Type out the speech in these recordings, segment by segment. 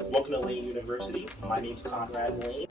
Welcome to Lane University. My name is Conrad Layn.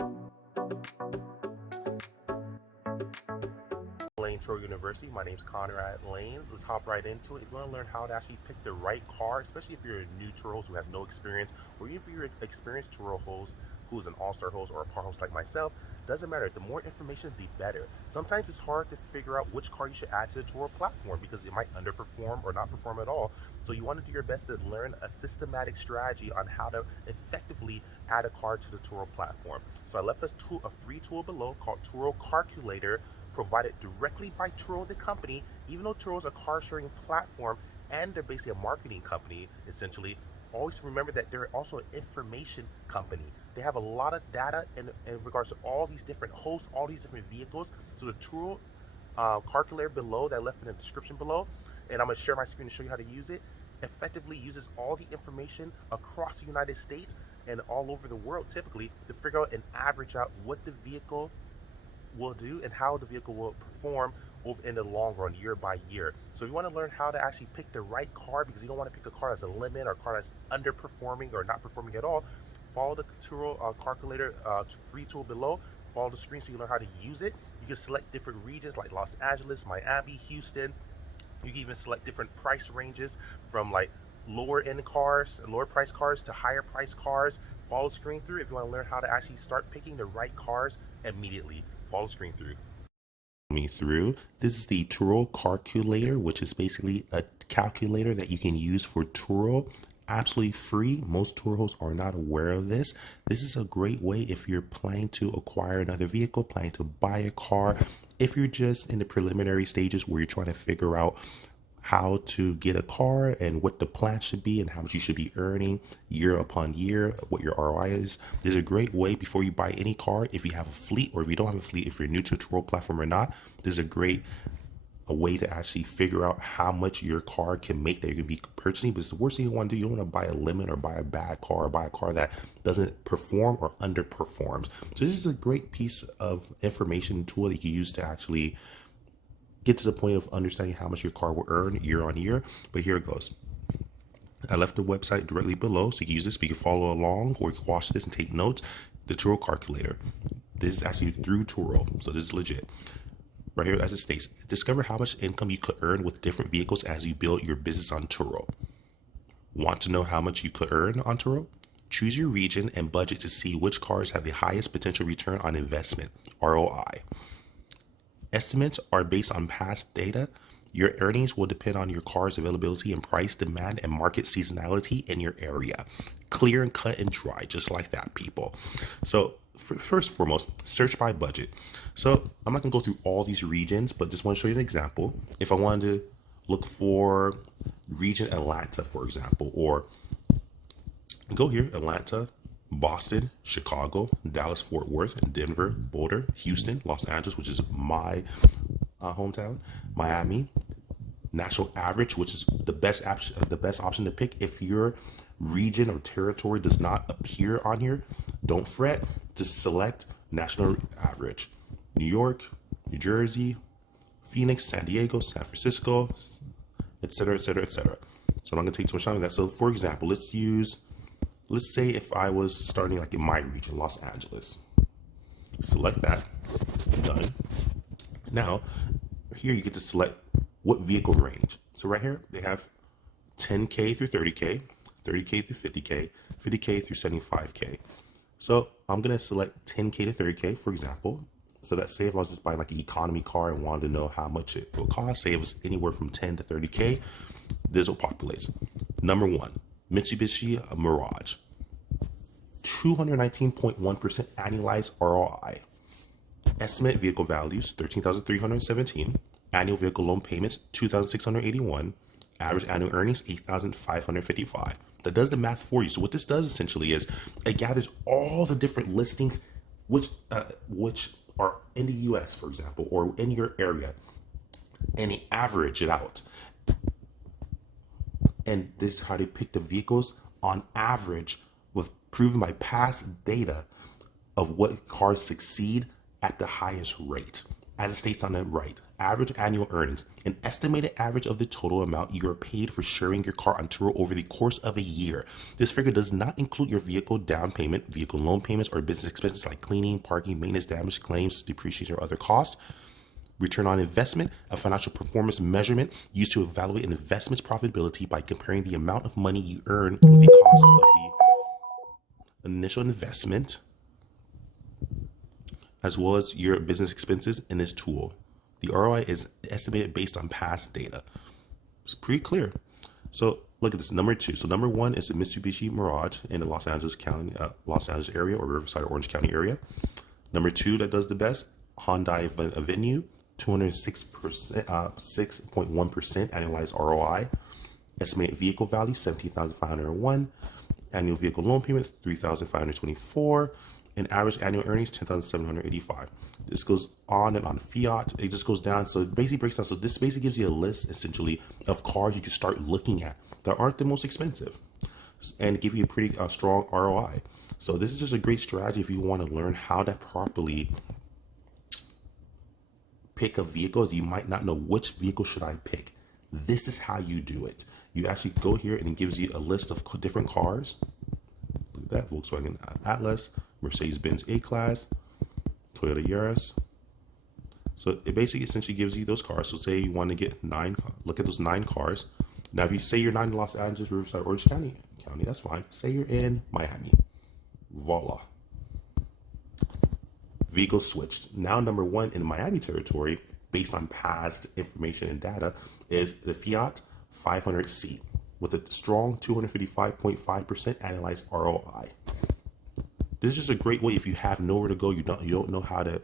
Turo University. My name is Conrad Layn. Let's hop right into it. If you want to learn how to actually pick the right car, especially if you're a new Turo host who has no experience, or even if you're an experienced Turo host who's an all-star host or a par host like myself, doesn't matter. The more information, the better. Sometimes it's hard to figure out which car you should add to the Turo platform because it might underperform or not perform at all. So you want to do your best to learn a systematic strategy on how to effectively add a car to the Turo platform. So I left us a free tool below called Turo CARCULATor, provided directly by Turo, the company. Even though Turo is a car sharing platform and they're basically a marketing company, essentially, always remember that they're also an information company. They have a lot of data in regards to all these different hosts, all these different vehicles. So the Turo calculator below that I left in the description below, and I'm going to share my screen to show you how to use it, effectively uses all the information across the United States and all over the world typically to figure out and average out what the vehicle will do and how the vehicle will perform over in the long run, year by year. So if you want to learn how to actually pick the right car, because you don't want to pick a car that's a limit or a car that's underperforming or not performing at all, follow the Turo calculator free tool below. Follow the screen so you learn how to use it. You can select different regions like Los Angeles, Miami, Houston. You can even select different price ranges from like lower end cars, lower price cars to higher price cars. Follow the screen through if you want to learn how to actually start picking the right cars immediately. Follow the screen through. This is the Turo calculator, which is basically a calculator that you can use for Turo. Absolutely free. Most Turo hosts are not aware of this. This is a great way if you're planning to acquire another vehicle, planning to buy a car, if you're just in the preliminary stages where you're trying to figure out how to get a car and what the plan should be and how much you should be earning year upon year, what your ROI is. There's a great way before you buy any car, if you have a fleet or if you don't have a fleet, if you're new to the Turo platform or not, there's a way to actually figure out how much your car can make that you're going to be purchasing. But it's the worst thing you want to do. You don't want to buy a limit or buy a bad car or buy a car that doesn't perform or underperforms. So this is a great piece of information tool that you can use to actually get to the point of understanding how much your car will earn year on year. But here it goes. I left the website directly below, so you can use this, but you can follow along or you can watch this and take notes. The Turo calculator. This is actually through Turo, so this is legit. Right here, as it states, discover how much income you could earn with different vehicles as you build your business on Turo. Want to know how much you could earn on Turo? Choose your region and budget to see which cars have the highest potential return on investment, ROI. Estimates are based on past data. Your earnings will depend on your car's availability and price, demand, and market seasonality in your area. Clear and cut and dry, just like that, people. So first and foremost, search by budget. So I'm not gonna go through all these regions, but just want to show you an example. If I wanted to look for region Atlanta, for example, or go here, Atlanta, Boston, Chicago, Dallas, Fort Worth, Denver, Boulder, Houston, Los Angeles, which is my hometown, Miami, national average, which is the best option to pick. If your region or territory does not appear on here, don't fret. Just select national average. New York, New Jersey, Phoenix, San Diego, San Francisco, etc., etc., etc. So I'm not gonna take too much time on that. So for example, let's say if I was starting like in my region, Los Angeles. Select that. Done. Now, here you get to select what vehicle range. So right here, they have 10K through 30K, 30K through 50K, 50K through 75K. So I'm going to select 10K to 30K, for example. So that say if I was just buying like an economy car and wanted to know how much it will cost, say it was anywhere from 10 to 30K, this will populate. Number one, Mitsubishi Mirage, 219.1% annualized ROI. Estimate vehicle values, $13,317. Annual vehicle loan payments, $2,681. Average annual earnings, $8,555. That does the math for you. So what this does essentially is it gathers all the different listings which are in the US, for example, or in your area, and it average it out. And this is how they pick the vehicles on average, with proven by past data of what cars succeed at the highest rate. as it states on the right, average annual earnings, an estimated average of the total amount you are paid for sharing your car on Turo over the course of a year. This figure does not include your vehicle down payment, vehicle loan payments, or business expenses like cleaning, parking, maintenance, damage, claims, depreciation, or other costs. Return on investment, a financial performance measurement used to evaluate an investment's profitability by comparing the amount of money you earn with the cost of the initial investment, as well as your business expenses in this tool. The ROI is estimated based on past data. It's pretty clear. So look at this, number 2. So number 1 is the Mitsubishi Mirage in the Los Angeles County, Los Angeles area, or Riverside or Orange County area. Number 2 that does the best, Hyundai Venue, 206%, 6.1% annualized ROI. Estimated vehicle value, $17,501. Annual vehicle loan payments, $3,524. And average annual earnings, $10,785. This goes on and on. Fiat, it just goes down. So it basically breaks down. So this basically gives you a list, essentially, of cars you can start looking at that aren't the most expensive and give you a pretty strong ROI. So this is just a great strategy if you want to learn how to properly pick a vehicle. As you might not know which vehicle should I pick. This is how you do it. You actually go here and it gives you a list of different cars. Look at that, Volkswagen Atlas, Mercedes-Benz A-Class, Toyota Yaris. So it basically essentially gives you those cars. So say you want to get 9, look at those 9 cars. Now, if you say you're not in Los Angeles, Riverside, Orange County, that's fine. Say you're in Miami. Voila. Vehicle switched. Now, number 1 in Miami territory, based on past information and data, is the Fiat 500C with a strong 255.5% annualized ROI. This is just a great way if you have nowhere to go, you don't know how to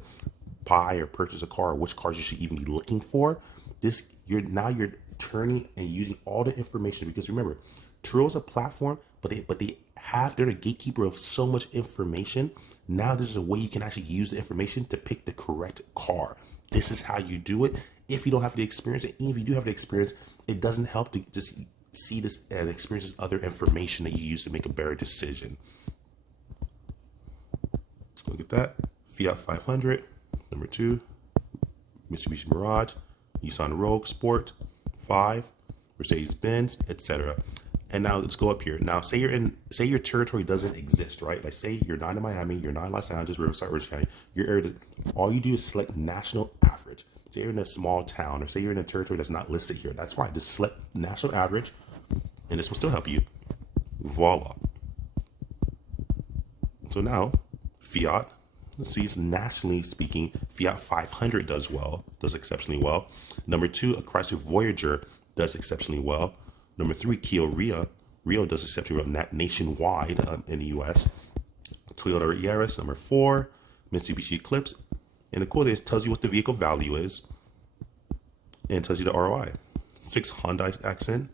buy or purchase a car, or which cars you should even be looking for. You're turning and using all the information, because remember, Turo's a platform, but they're the gatekeeper of so much information. Now there's a way you can actually use the information to pick the correct car. This is how you do it. If you don't have the experience, and even if you do have the experience, it doesn't help to just see this and experience this other information that you use to make a better decision. Look at that. Fiat 500, number 2, Mitsubishi Mirage, Nissan Rogue Sport 5, Mercedes-Benz, etc. And now let's go up here. Now, say your territory doesn't exist, right? Like say you're not in Miami, you're not in Los Angeles, Riverside, Orange County. Your area, all you do is select national average. Say you're in a small town, or say you're in a territory that's not listed here. That's fine. Just select national average, and this will still help you. Voila. So now, Fiat, let's see if nationally speaking, Fiat 500 does exceptionally well. Number 2, a Chrysler Voyager does exceptionally well. Number 3, Kia Rio does exceptionally well nationwide in the US. Toyota Yaris, number 4, Mitsubishi Eclipse. And the cool thing is it tells you what the vehicle value is and it tells you the ROI. 6, Hyundai Accent,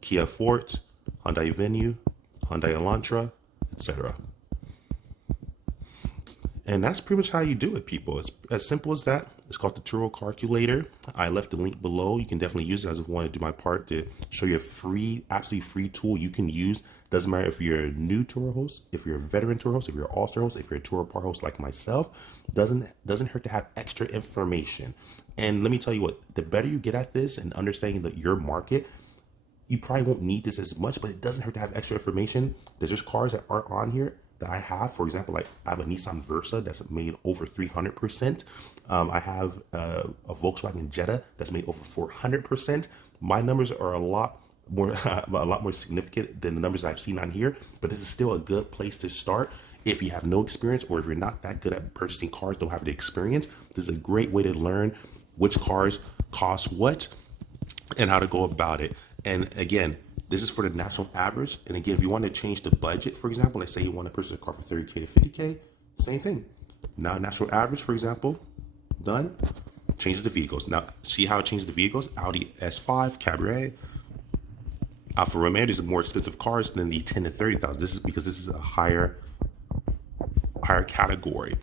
Kia Forte, Hyundai Venue, Hyundai Elantra, etc. And that's pretty much how you do it, people. It's as simple as that. It's called the Turo Calculator. I left the link below. You can definitely use it. I just want to do my part to show you a free, absolutely free tool you can use. Doesn't matter if you're a new Turo host, if you're a veteran Turo host, if you're an all-star host, if you're a Turo Par host like myself. Doesn't hurt to have extra information. And let me tell you what, the better you get at this and understanding your market, you probably won't need this as much, but it doesn't hurt to have extra information. There's just cars that aren't on here that I have. For example, like I have a Nissan Versa that's made over 300%. I have a Volkswagen Jetta that's made over 400%. My numbers are a lot more significant than the numbers I've seen on here, but this is still a good place to start. If you have no experience, or if you're not that good at purchasing cars, don't have the experience, this is a great way to learn which cars cost what and how to go about it. And again, this is for the national average. And again, if you want to change the budget, for example, let's say you want to purchase a car for 30K to 50K, same thing. Now, national average, for example, done, changes the vehicles. Now, see how it changes the vehicles? Audi S5, Cabriolet, Alfa Romeo. These are more expensive cars than the 10 to 30,000. This is because this is a higher category,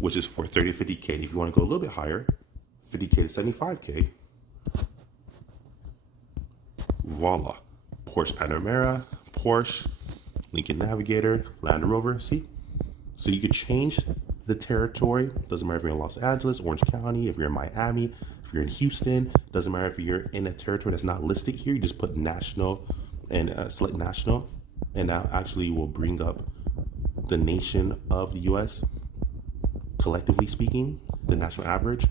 which is for 30 to 50K. And if you want to go a little bit higher, 50K to 75K, voila. Porsche Panamera, Porsche, Lincoln Navigator, Land Rover, see? So you could change the territory. Doesn't matter if you're in Los Angeles, Orange County, if you're in Miami, if you're in Houston. Doesn't matter if you're in a territory that's not listed here. You just put national and select national, and that actually will bring up the nation of the U.S. collectively speaking, the national average.